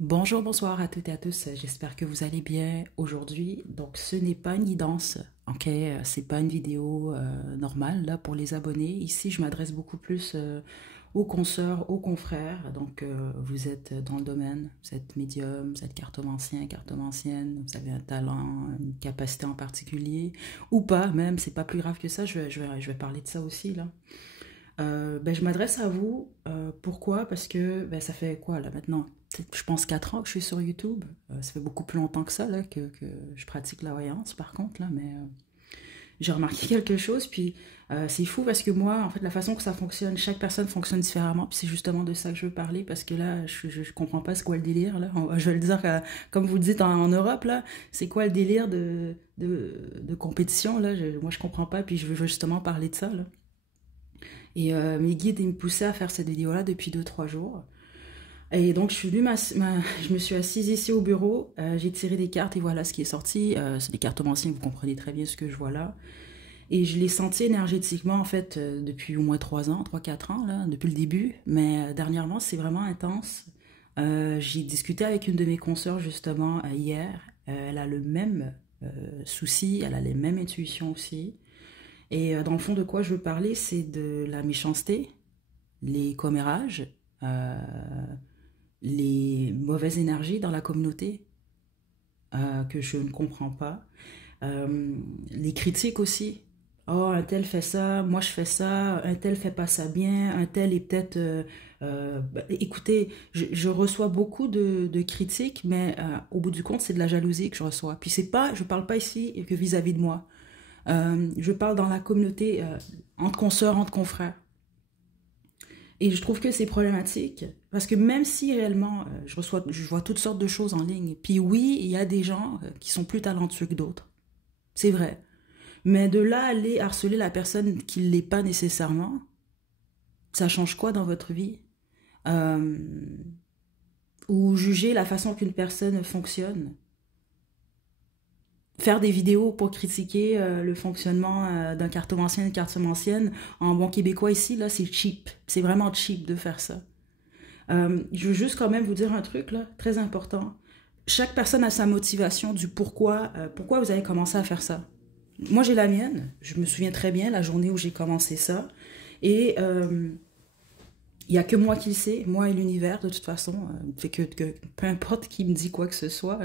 Bonjour, bonsoir à toutes et à tous. J'espère que vous allez bien aujourd'hui. Donc, ce n'est pas une guidance, ok? C'est pas une vidéo normale là pour les abonnés. Ici, je m'adresse beaucoup plus aux consoeurs, aux confrères. Donc, vous êtes dans le domaine, vous êtes médium, vous êtes cartomancien, cartomancienne, vous avez un talent, une capacité en particulier, ou pas même. C'est pas plus grave que ça. Je vais parler de ça aussi là. Je m'adresse à vous. Pourquoi? Parce que ça fait quoi là maintenant? Je pense 4 ans que je suis sur YouTube. Ça fait beaucoup plus longtemps que ça là, que je pratique la voyance par contre là, mais j'ai remarqué quelque chose. Puis c'est fou parce que moi, en fait, la façon que ça fonctionne, chaque personne fonctionne différemment. Puis c'est justement de ça que je veux parler parce que là, je comprends pas c'est quoi le délire là. Je vais le dire comme vous le dites en Europe là, c'est quoi le délire de compétition là? Moi je comprends pas. Puis je veux justement parler de ça là. Et mes guides, ils me poussaient à faire cette vidéo-là depuis 2 3 jours. Et donc, je me suis assise ici au bureau, j'ai tiré des cartes et voilà ce qui est sorti. C'est des cartes anciennes, vous comprenez très bien ce que je vois là. Et je l'ai senti énergétiquement, en fait, depuis au moins 3 ans, 3 4 ans, là, depuis le début. Mais dernièrement, c'est vraiment intense. J'ai discuté avec une de mes consoeurs, justement, hier. Elle a le même souci, elle a les mêmes intuitions aussi. Et dans le fond, de quoi je veux parler, c'est de la méchanceté, les commérages, euh, les mauvaises énergies dans la communauté que je ne comprends pas, les critiques aussi. Oh, un tel fait ça, moi je fais ça, un tel fait pas ça bien, un tel est peut-être... écoutez, je reçois beaucoup de critiques, mais au bout du compte, c'est de la jalousie que je reçois. Puis c'est pas, je parle pas ici que vis-à-vis de moi. Je parle dans la communauté, entre consoeurs, entre confrères. Et je trouve que c'est problématique parce que même si réellement je vois toutes sortes de choses en ligne, puis oui, il y a des gens qui sont plus talentueux que d'autres, c'est vrai. Mais de là à aller harceler la personne qui ne l'est pas nécessairement, ça change quoi dans votre vie? Euh, ou juger la façon qu'une personne fonctionne? Faire des vidéos pour critiquer le fonctionnement d'un cartomancien, une cartomancienne, en bon québécois ici, là, c'est cheap. C'est vraiment cheap de faire ça. Je veux juste quand même vous dire un truc là, très important. Chaque personne a sa motivation du pourquoi vous avez commencé à faire ça. Moi, j'ai la mienne. Je me souviens très bien la journée où j'ai commencé ça. Et il n'y a que moi qui le sais, moi et l'univers, de toute façon. Fait que peu importe qui me dit quoi que ce soit,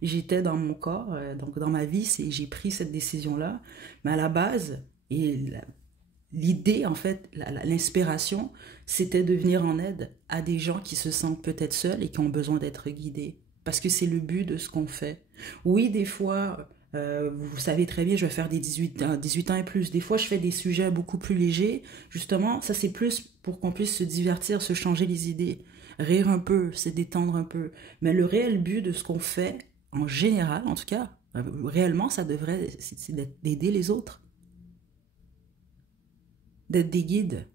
j'étais dans mon corps, donc dans ma vie, j'ai pris cette décision-là. Mais à la base, l'idée, en fait, l'inspiration, c'était de venir en aide à des gens qui se sentent peut-être seuls et qui ont besoin d'être guidés. Parce que c'est le but de ce qu'on fait. Oui, des fois, vous savez très bien, je vais faire des 18 ans et plus. Des fois, je fais des sujets beaucoup plus légers. Justement, ça, c'est plus pour qu'on puisse se divertir, se changer les idées, rire un peu, se détendre un peu. Mais le réel but de ce qu'on fait, en général, en tout cas, réellement, ça devrait, c'est d'aider les autres, d'être des guides.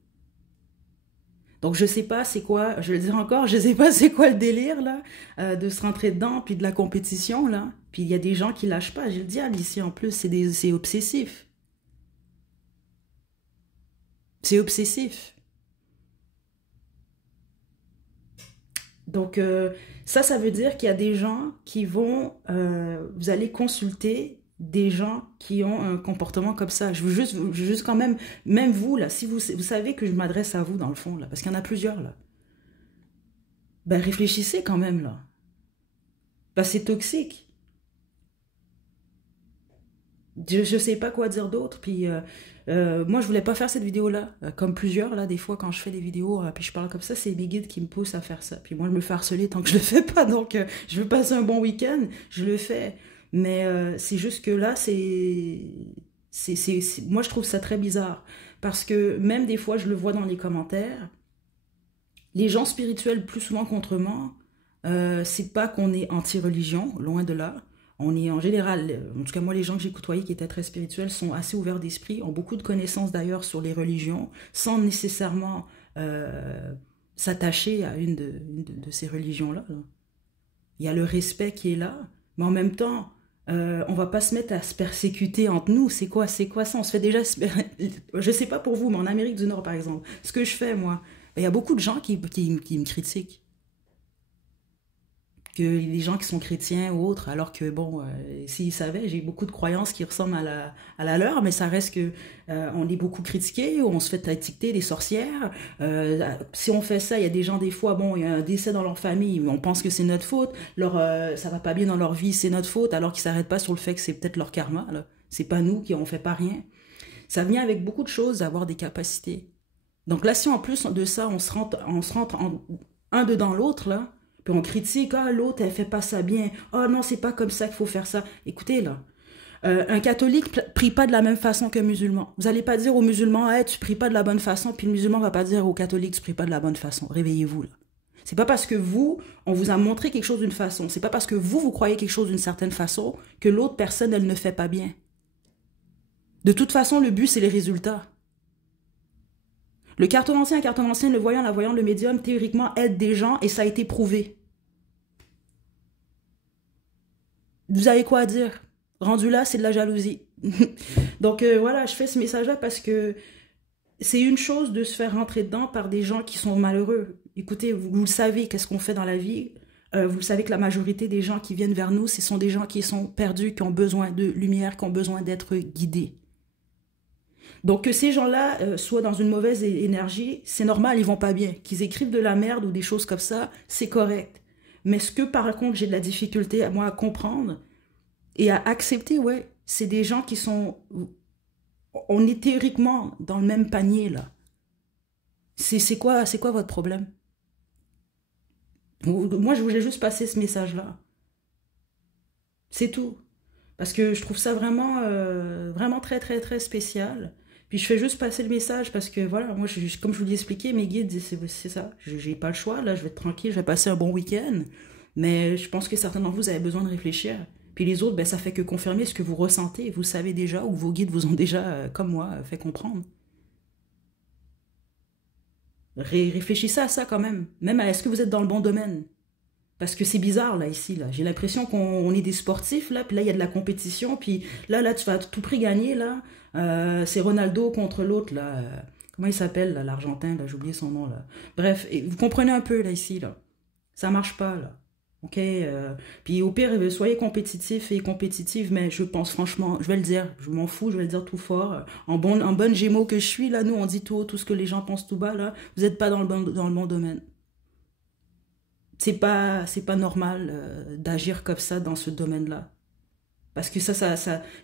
Donc je sais pas c'est quoi, je vais le dire encore, je sais pas c'est quoi le délire là, de se rentrer dedans, puis de la compétition là. Puis il y a des gens qui lâchent pas, j'ai le diable ici en plus, c'est obsessif. C'est obsessif. Donc ça veut dire qu'il y a des gens qui vont, vous allez consulter des gens qui ont un comportement comme ça. Je veux juste quand même, même vous là, si vous savez que je m'adresse à vous dans le fond là, parce qu'il y en a plusieurs là, ben réfléchissez quand même là. Ben c'est toxique. Je sais pas quoi dire d'autre. Puis moi, je voulais pas faire cette vidéo-là. Comme plusieurs, là, des fois, quand je fais des vidéos, puis je parle comme ça, c'est mes guides qui me poussent à faire ça. Puis moi, je me fais harceler tant que je le fais pas. Donc, je veux passer un bon week-end, je le fais. Mais c'est juste que là, moi, je trouve ça très bizarre. Parce que même des fois, je le vois dans les commentaires, les gens spirituels, plus souvent contre moi, c'est pas qu'on est anti-religion, loin de là. On est en général, en tout cas moi les gens que j'ai côtoyés qui étaient très spirituels sont assez ouverts d'esprit, ont beaucoup de connaissances d'ailleurs sur les religions, sans nécessairement s'attacher à une de ces religions-là. Là. Il y a le respect qui est là, mais en même temps, on va pas se mettre à se persécuter entre nous. C'est quoi ça? On se fait déjà... Je sais pas pour vous, mais en Amérique du Nord par exemple, ce que je fais moi, il y a beaucoup de gens qui me critiquent. que les gens qui sont chrétiens ou autres, alors que bon, s'ils savaient, j'ai beaucoup de croyances qui ressemblent à la leur, mais ça reste que on est beaucoup critiqué, on se fait étiqueter des sorcières. Si on fait ça, il y a des gens des fois, bon, il y a un décès dans leur famille, mais on pense que c'est notre faute, ça va pas bien dans leur vie, c'est notre faute, alors qu'ils s'arrêtent pas sur le fait que c'est peut-être leur karma, là. C'est pas nous qui on fait pas rien. Ça vient avec beaucoup de choses d'avoir des capacités. Donc là, si en plus de ça, on se rentre un dedans l'autre, là, puis on critique, ah, l'autre, elle fait pas ça bien, ah non, c'est pas comme ça qu'il faut faire ça. Écoutez, là, un catholique prie pas de la même façon qu'un musulman. Vous allez pas dire aux musulmans, hey, tu pries pas de la bonne façon, puis le musulman va pas dire aux catholiques, tu pries pas de la bonne façon. Réveillez-vous, là. C'est pas parce que vous, on vous a montré quelque chose d'une façon, c'est pas parce que vous croyez quelque chose d'une certaine façon que l'autre personne, elle ne fait pas bien. De toute façon, le but, c'est les résultats. Le cartomancien, le voyant, la voyante, le médium, théoriquement, aide des gens et ça a été prouvé. Vous avez quoi à dire? Rendu là, c'est de la jalousie. Donc voilà, je fais ce message-là parce que c'est une chose de se faire rentrer dedans par des gens qui sont malheureux. Écoutez, vous le savez, qu'est-ce qu'on fait dans la vie? Vous le savez que la majorité des gens qui viennent vers nous, ce sont des gens qui sont perdus, qui ont besoin de lumière, qui ont besoin d'être guidés. Donc que ces gens-là soient dans une mauvaise énergie, c'est normal, ils vont pas bien. Qu'ils écrivent de la merde ou des choses comme ça, c'est correct. Mais ce que par contre j'ai de la difficulté à comprendre et à accepter, ouais, c'est des gens qui sont... On est théoriquement dans le même panier, là. C'est quoi votre problème? Moi, je voulais juste passer ce message-là. C'est tout. Parce que je trouve ça vraiment, vraiment très, très, très spécial. Puis je fais juste passer le message parce que, voilà, moi, comme je vous l'ai expliqué, mes guides, c'est ça. J'ai pas le choix, là, je vais être tranquille, je vais passer un bon week-end. Mais je pense que certains d'entre vous avez besoin de réfléchir. Puis les autres, ben, ça fait que confirmer ce que vous ressentez, vous savez déjà, ou vos guides vous ont déjà, comme moi, fait comprendre. Réfléchissez à ça quand même. Même à est-ce que vous êtes dans le bon domaine? Parce que c'est bizarre, là, ici, là. J'ai l'impression qu'on est des sportifs, là, puis là, il y a de la compétition, puis là, tu vas à tout prix gagner, là. C'est Ronaldo contre l'autre, là. Comment il s'appelle, là, l'Argentin, là, j'ai oublié son nom, là. Bref, et vous comprenez un peu, là, ici, là. Ça marche pas, là. OK? Puis au pire, soyez compétitif et compétitive, mais je pense franchement, je vais le dire, je m'en fous, je vais le dire tout fort. En bonne gémeaux que je suis, là, nous, on dit tout haut, tout ce que les gens pensent tout bas, là. Vous n'êtes pas dans le bon domaine. C'est pas normal d'agir comme ça dans ce domaine-là. Parce que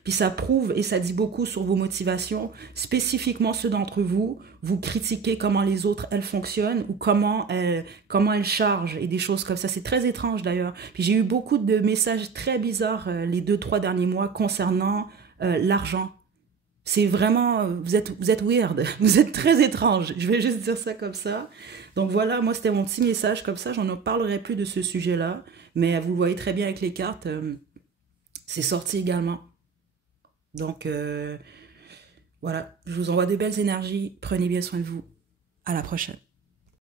puis ça prouve et ça dit beaucoup sur vos motivations. Spécifiquement ceux d'entre vous, vous critiquez comment les autres, elles fonctionnent ou comment elles chargent et des choses comme ça. C'est très étrange d'ailleurs. Puis j'ai eu beaucoup de messages très bizarres les 2, 3 derniers mois concernant l'argent. C'est vraiment, vous êtes weird, vous êtes très étrange. Je vais juste dire ça comme ça. Donc voilà, moi c'était mon petit message comme ça. J'en parlerai plus de ce sujet-là, mais vous le voyez très bien avec les cartes. C'est sorti également. Donc voilà, je vous envoie de belles énergies. Prenez bien soin de vous. À la prochaine.